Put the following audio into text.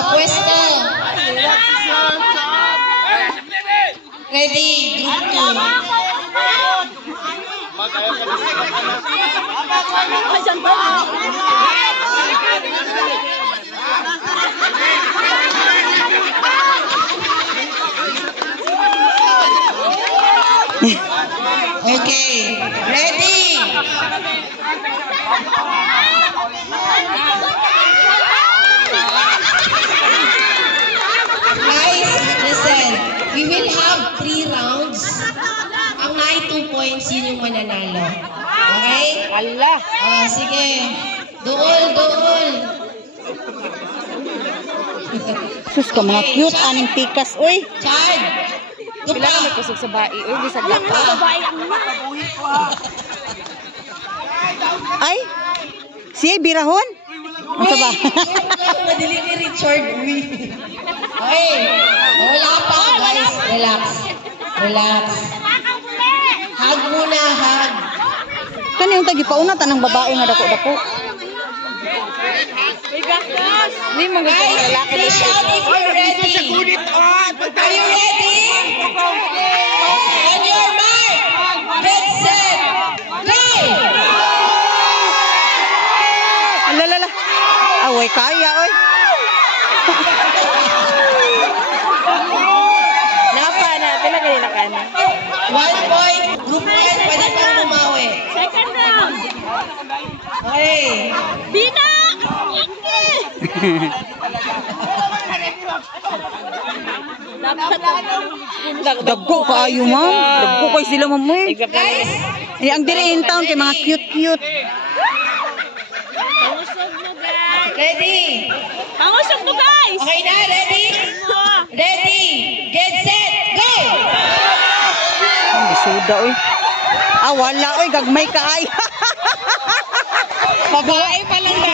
Pwesto. Ready, group 2. Okay, ready. Guys, listen. We will have 3 rounds. Ang nai 2 points, yun yung mananalo. Okay? Allah. Sige. Duol. Sus ka mga cute aning pikas, oy. Chad. Pila na may kusog sa bai, oy, bisag lang ka. Ay, siya birahon? Ang saba. Madali ni Richard, uy. Okay, wala pa guys. Relax. Hug muna, hug. Kani yung tagipauna tanang babae nga dako-dako. Ni mga lalaki please shout if you're ready. Are you ready? On your mark, get set, go! Alalala. Away kaya, oy. Pila kanina ka na? 1 point. Group 1, pwede pang bumawi. Second round. Okay. Bina! Inge! Dagko kaayo, ma'am. Dagko kayo sila, ma'am. Guys, ang dire in town kay mga cute. Pangusog mo, guys. ready. Pangusog mo, guys. Okay na, ready? Ready, get set, go! Suda, oy. Wala, oy. Gagmay ka ay. Babae pa lang na